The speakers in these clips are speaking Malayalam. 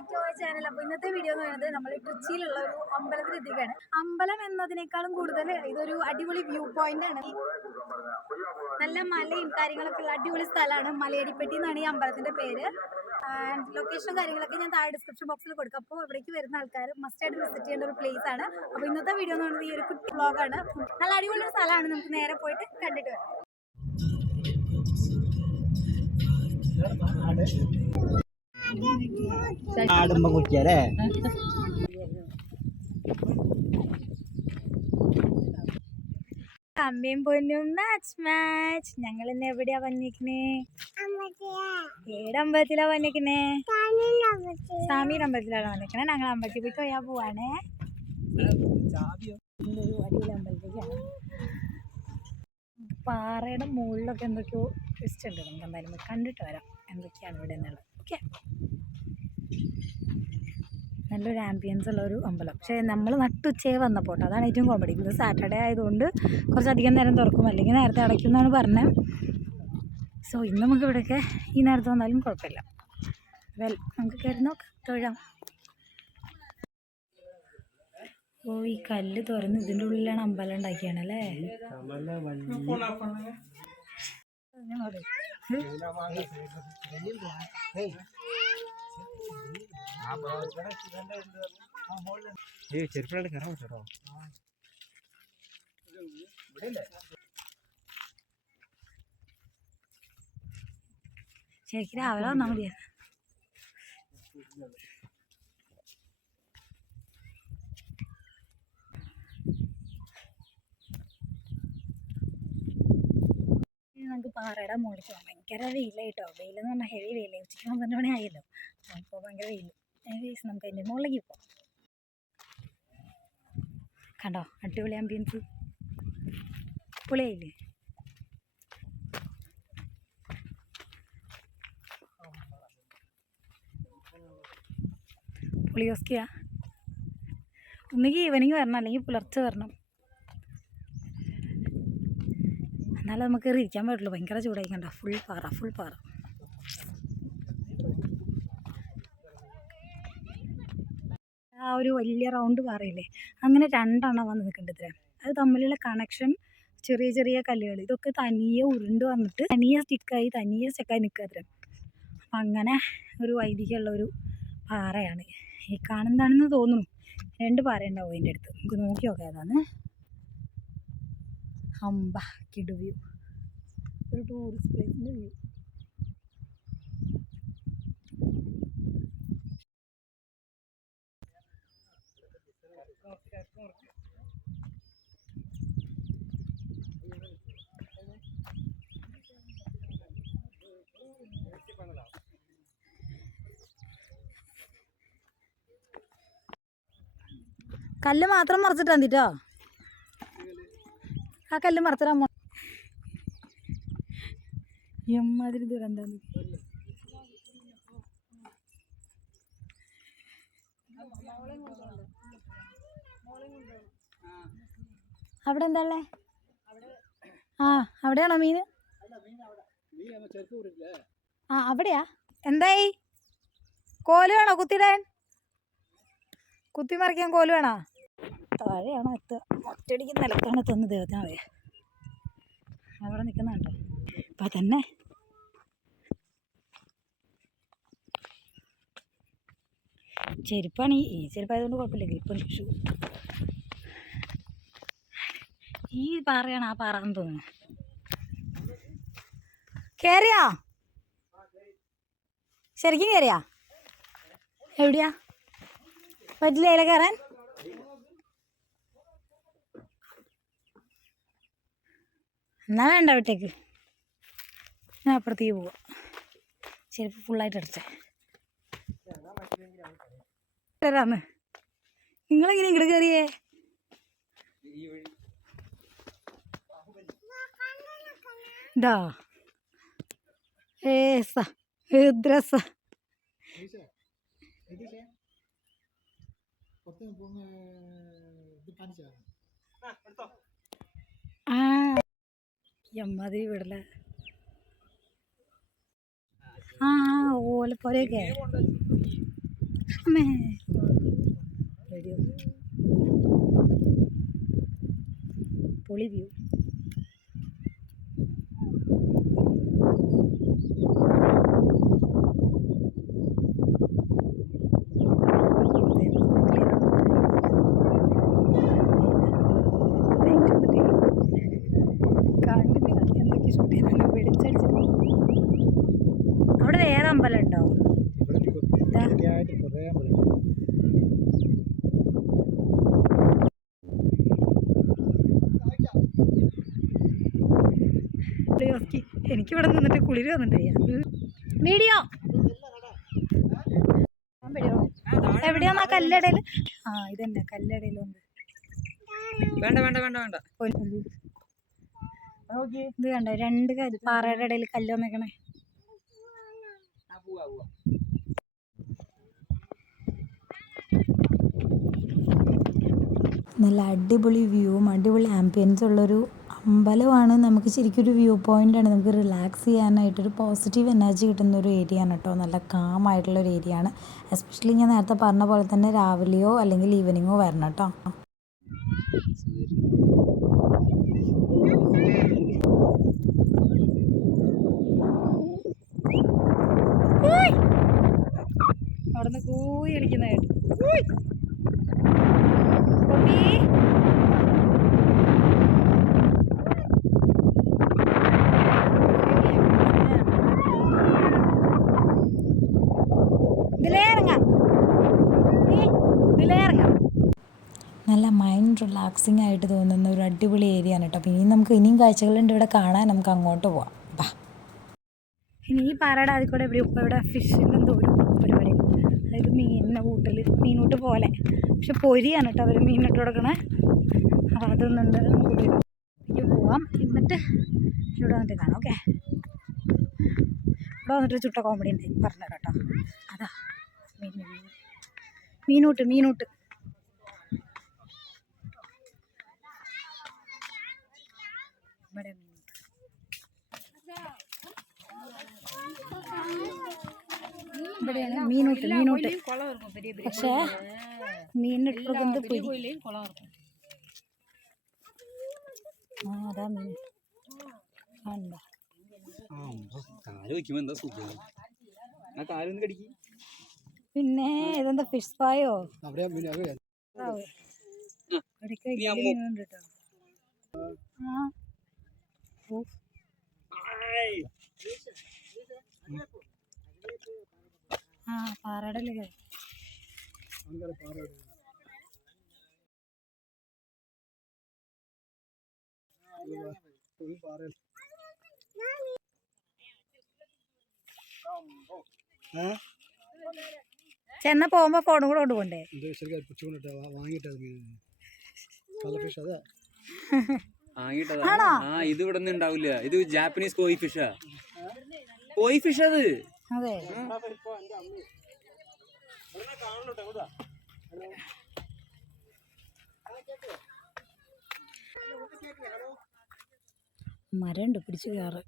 ബാക്ക് ടു ചാനൽ അപ്പോൾ ഇന്നത്തെ വീഡിയോ എന്ന് പറയുന്നത് നമ്മൾ ട്രിച്ചിയിലുള്ള ഒരു അമ്പലത്തിൽ എത്തിക്കുകയാണ് അമ്പലം എന്നതിനേക്കാളും കൂടുതൽ ഇതൊരു അടിപൊളി വ്യൂ പോയിന്റ് ആണ്. നല്ല മലയും കാര്യങ്ങളൊക്കെ ഉള്ള അടിപൊളി സ്ഥലമാണ് മലയടിപ്പെട്ടി എന്നാണ് ഈ അമ്പലത്തിന്റെ പേര്. ആൻഡ് ലൊക്കേഷനും കാര്യങ്ങളൊക്കെ ഞാൻ താഴെ ഡിസ്ക്രിപ്ഷൻ ബോക്സിൽ കൊടുക്കാം. അപ്പോൾ ഇവിടേക്ക് വരുന്ന ആൾക്കാർ മസ്റ്റ് ആയിട്ട് വിസിറ്റ് ചെയ്യേണ്ട ഒരു പ്ലേസ് ആണ്. അപ്പോൾ ഇന്നത്തെ വീഡിയോ എന്ന് പറയുന്നത് ഈ ഒരു കുട്ടി വ്ളോഗാണ് നല്ല അടിപൊളി ഒരു സ്ഥലമാണ്. നമുക്ക് നേരെ പോയിട്ട് കണ്ടിട്ട് വരാം. ആടുമ്പോ അമ്മയും പൊന്നും മാച്ച് മാച്ച് ഞങ്ങൾ ഇന്ന് എവിടെയാ വന്നിരിക്കണേ ഏടെ അമ്പലത്തിലാ വന്നിരിക്കണേ സ്വാമിയുടെ അമ്പലത്തിലാണ് വന്നിരിക്കണേ ഞങ്ങൾ അമ്പലത്തിൽ പോയി തൊഴാൻ പോവാണേ. പാറയുടെ മുകളിലൊക്കെ എന്തൊക്കെയോ ട്വിസ്റ്റ് ഉണ്ട്. നമുക്ക് എന്തായാലും കണ്ടിട്ട് വരാം. എന്തൊക്കെയാണ് ഇവിടെ എന്നുള്ളത് ഓക്കെ. നല്ലൊരു ആംബിയൻസ് ഉള്ള ഒരു അമ്പലം. പക്ഷേ നമ്മൾ നട്ടുച്ചേ വന്നപ്പോൾ. അതാണ് ഏറ്റവും കോമഡി ഇന്ന് സാറ്റർഡേ ആയതുകൊണ്ട് കുറച്ചധികം നേരം തുറക്കും. അല്ലെങ്കിൽ നേരത്തെ അടയ്ക്കും എന്നാണ് പറഞ്ഞത് സോ ഇന്ന് നമുക്ക് ഇവിടെയൊക്കെ ഈ നേരത്തെ വന്നാലും കുഴപ്പമില്ല. വെൽ നമുക്ക് കയറി നോക്കാം. തൊഴാം. ഓ ഈ കല്ല് തുറന്ന് ഇതിന്റെ ഉള്ളിലാണ് അമ്പലം ഉണ്ടാക്കിയാണല്ലേ ഏയ് ചെരുപ്പിലായിട്ട് കയറാൻ പറ്റോ ശരിക്കും രാവിലെ വന്നാൽ മതിയാ. നമുക്ക് പാറയുടെ മുകളിൽ പോകാം. ഭയങ്കര വെയിലായിട്ടോ വെയിലെന്ന് പറഞ്ഞാൽ ഹെവി വെയിൽ ഉച്ചയ്ക്ക് പന്ത്രണ്ട് മണി ആയല്ലോ. അപ്പോൾ ഭയങ്കര വെയിൽ ഏകദേശം നമുക്ക് അതിന്റെ മുകളിലേക്ക് പോകാം. കണ്ടോ? അടിപൊളി ആംബിയൻസ് പുളിയായില്ലേ? പുളിയോസ്കിയാ ഒന്നുകിൽ ഈവനിങ് വരണം അല്ലെങ്കിൽ പുലർച്ചെ വരണം. എന്നാലേ നമുക്ക് കയറി ഇരിക്കാൻ പറ്റുള്ളൂ. ഭയങ്കര ചൂടായി കണ്ട? ഫുൾ പാറ ഫുൾ പാറ. ആ ഒരു വലിയ റൗണ്ട് പാറയില്ലേ? അങ്ങനെ രണ്ടെണ്ണം വന്ന് നിൽക്കുന്നുണ്ട് അത് തമ്മിലുള്ള കണക്ഷൻ ചെറിയ ചെറിയ കല്ലുകൾ. ഇതൊക്കെ തനിയെ ഉരുണ്ട് വന്നിട്ട് തനിയെ സ്റ്റിക്കായി തനിയെ സ്റ്റക്കായി നിൽക്കുക അപ്പം അങ്ങനെ ഒരു വൈദികമുള്ള ഒരു പാറയാണ്. ഈ കാണുന്നതാണെന്ന് തോന്നുന്നു. രണ്ട് പാറ ഉണ്ടാവും അതിന്റെ അടുത്ത്. നമുക്ക് നോക്കി നോക്കാം ഏതാണ് അമ്പ കിടു വ്യൂ ഒരു ടൂറിസ്റ്റ് പ്ലേസിന്റെ വ്യൂ കല്ല് മാത്രം മറച്ചിട്ടാ മതിട്ടോ ആ കല്ല് മറത്തരാ പോ എമ്മാതിരി ദുരന്തം അവിടെ എന്താ ഉള്ളേ? ആ അവിടെയാണോ മീന് ആ അവിടെയാ. എന്തായി? കോൽ വേണോ കുത്തിയിടാൻ കുത്തി മറിക്കാൻ കോൽ വേണോ? താഴെയാണോ എത്തുക. ഒറ്റടിക്ക് നിലത്താണ് എത്തുന്നത് ദൈവത്തിന് അറിയാം അവിടെ നിൽക്കുന്നുണ്ടോ അപ്പം തന്നെ ചെരുപ്പാണ് ഈ ചെരുപ്പായതുകൊണ്ട് കുഴപ്പമില്ല. ഗ്രിപ്പ് ഷൂ ഈ പാറയാണ് ആ പാറ എന്ന് തോന്നുന്നു. കയറിയാ ശരിക്കും കയറിയാ എവിടെയാ? പറ്റില്ല അതിലെ കയറാൻ എന്നാ വേണ്ട വിട്ടേക്ക് ഞാൻ അപ്പുറത്തേക്ക് പോവാം. ചെരുപ്പ് ഫുള്ളായിട്ട് അടിച്ചേ. തരാന്ന്. നിങ്ങളെങ്ങനെ ഇങ്ങോട്ട് കയറിയേ ഇതാ ഏസ ഏദ്രസ ആ എമ്മാതിരി വിടല ആ ഓലപ്പോലെയൊക്കെ അമ്മേ. പൊളി വ്യൂ കണ്ടില്ല എന്തൊക്കെ ഷൂട്ട് ചെയ്താലും വെളിച്ചടിച്ചിട്ട് അവിടെ വേറെ അമ്പലം ഉണ്ടോ ഇതാ. എനിക്ക് ഇവിടെ നിന്നിട്ട് കുളിര് വന്നിട്ടില്ല വീഡിയോ. എവിടെയാ കല്ലടയിൽ ആ ഇതന്നെ കല്ലടയിലുണ്ട് വേണ്ട വേണ്ട വേണ്ട വേണ്ട. ഇത് കണ്ടോ രണ്ട് പാറയുടെ ഇടയിൽ കല്ല് വന്നേക്കണേ. നല്ല അടിപൊളി വ്യൂവും അടിപൊളി ആംബിയൻസ് ഉള്ളൊരു അമ്പലമാണ്. നമുക്ക് ശരിക്കും ഒരു വ്യൂ പോയിന്റ് ആണ്. നമുക്ക് റിലാക്സ് ചെയ്യാനായിട്ടൊരു പോസിറ്റീവ് എനർജി കിട്ടുന്ന ഒരു ഏരിയ ആണ് കേട്ടോ നല്ല കാം ആയിട്ടുള്ള ഒരു ഏരിയ ആണ്. എസ്പെഷ്യലി ഞാൻ നേരത്തെ പറഞ്ഞ പോലെ തന്നെ രാവിലെയോ അല്ലെങ്കിൽ ഈവനിങ്ങോ വരണം കേട്ടോ അവിടുന്ന് കൂയി അടിക്കുന്നതായിട്ട് റിലാക്സിങ് ആയിട്ട് തോന്നുന്ന ഒരു അടിപൊളി ഏരിയ ആണ് കേട്ടോ. അപ്പോൾ ഇനി നമുക്ക് ഇനിയും കാഴ്ചകളുണ്ട്. ഇവിടെ കാണാൻ നമുക്ക് അങ്ങോട്ട് പോവാം. വാ. ഇനി ഈ പാറയുടെ അതിൽ കൂടെ ഇവിടെ ഇപ്പോൾ ഇവിടെ ഫിഷിന്റെ എന്തോ ഒരു പരിപാടി. അതായത് മീനിനെ കൂട്ടൽ മീനൂട്ട് പോലെ. പക്ഷെ പൊരിയാണ് കേട്ടോ അവർ മീനിട്ട് കൊടുക്കണേ. അപ്പോൾ അതൊന്നുണ്ട് നമുക്ക് പോവാം. എന്നിട്ട് ഇവിടെ വന്നിട്ട് കാണാം ഓക്കെ? ഇവിടെ വന്നിട്ട് ചുട്ട കോമഡി ഉണ്ട്. പറഞ്ഞു കേട്ടോ. അതാ. മീൻ. മീനൂട്ട് മീനൂട്ട്. പൊരി ആ അതാ മീൻ. പിന്നെ ഇതെന്താ ഫിഷ് പായോ കേട്ടോ ആ പാറയുടെ അല്ലേ ചെന്ന പോകുമ്പോ ഫോണും കൂടെ കൊണ്ടുപോണ്ടേ വാങ്ങിട്ടതാ ആണോ? ആ ഇത് ഇവിടെ നിന്ന് ഉണ്ടാവില്ല ഇത് ജാപ്പനീസ് കോയി ഫിഷാ കോയി ഫിഷ് അത്. അതെ. മരമുണ്ട് പിടിച്ചു കയറ്.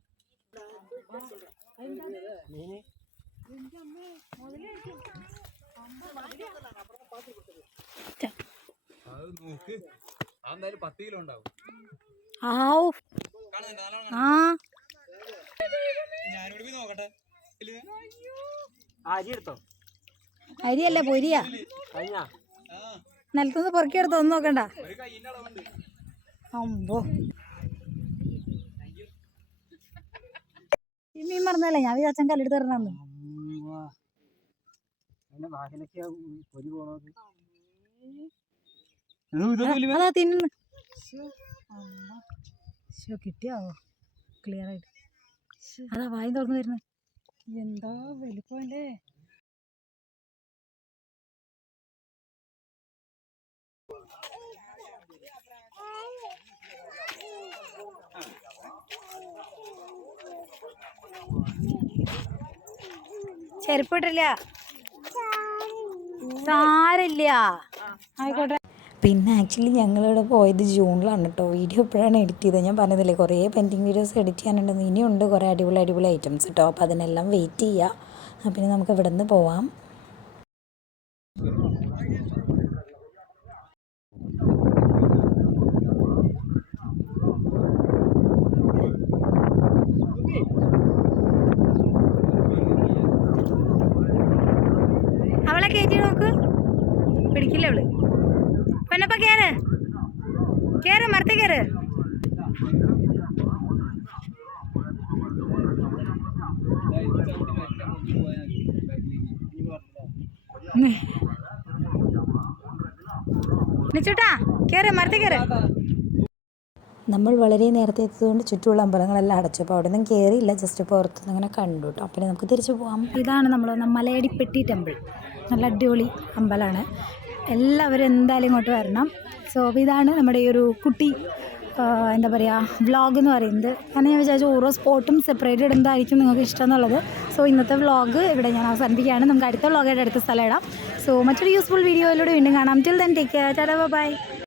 അത് നോക്ക്. അതെന്തായാലും പത്ത് കിലോ ഉണ്ടാവും. ആവൂ. ആ. അരിയല്ല പൊരിയാ? നിലത്തുനിന്ന് പൊറക്കിയെടുത്ത്? ഒന്ന് നോക്കണ്ട. അമ്പോ. മീൻ മറന്നല്ലേ ഞാൻ വിചാരിച്ചാൽ കല്ലെടുത്ത് പോണത്. അതാ തിന്നു ശോ കിട്ടിയാവോ? ക്ലിയർ ആയിട്ട്. അതാ വായി തുറന്നു വരുന്നത് എന്താ വലിപ്പമല്ലേ ചെരുപ്പിട്ടില്ല സാരില്ല ആയിക്കോട്ടെ. പിന്നെ ആക്ച്വലി ഞങ്ങളിവിടെ പോയത് ജൂണിലാണ് കേട്ടോ വീഡിയോ ഇപ്പോഴാണ് എഡിറ്റ് ചെയ്തത്. ഞാൻ പറഞ്ഞതില്ലേ കുറേ പെന്റിങ് വീഡിയോസ് എഡിറ്റ് ചെയ്യാനുണ്ടെന്ന്. ഇനിയുണ്ട് കുറേ അടിപൊളി അടിപൊളി ഐറ്റംസ് കേട്ടോ അപ്പോൾ അതിനെല്ലാം വെയിറ്റ് ചെയ്യാം. പിന്നെ നമുക്ക് ഇവിടെ നിന്ന് പോവാം. കയറ് കേറ് മരത്തെ കേറ്. നിച്ചൂട്ടാ കേറ് മരത്തെ കേറ്. നമ്മൾ വളരെ നേരത്തെ എത്തിയതുകൊണ്ട് ചുറ്റുമുള്ള അമ്പലങ്ങളെല്ലാം അടച്ചു. അപ്പോൾ അവിടെ നിന്നും കയറിയില്ല ജസ്റ്റ് പുറത്തുനിന്ന് അങ്ങനെ കണ്ടു കേട്ടോ. അപ്പോൾ നമുക്ക് തിരിച്ചു പോകാം ഇതാണ് നമ്മൾ മലയടിപ്പെട്ടി ടെമ്പിൾ. നല്ല അടിപൊളി അമ്പലമാണ്. എല്ലാവരും എന്തായാലും ഇങ്ങോട്ട് വരണം. സോ ഇതാണ് നമ്മുടെ ഈ ഒരു കുട്ടി എന്താ പറയുക വ്ളോഗ് എന്ന് പറയുന്നത്. കാരണം ഞാൻ വിചാരിച്ചു ഓരോ സ്പോട്ടും സെപ്പറേറ്റ് ഇടുന്നതായിരിക്കും നിങ്ങൾക്ക് ഇഷ്ടം എന്നുള്ളത് സോ ഇന്നത്തെ വ്ളോഗ് ഇവിടെ ഞാൻ അവസാനിപ്പിക്കുകയാണ്. നമുക്ക് അടുത്ത വ്ളോഗായിട്ട് അടുത്ത സ്ഥലം ഇടാം. സോ മറ്റൊരു യൂസ്ഫുൾ വീഡിയോയിലൂടെ വീണ്ടും കാണാം. Till then take care bye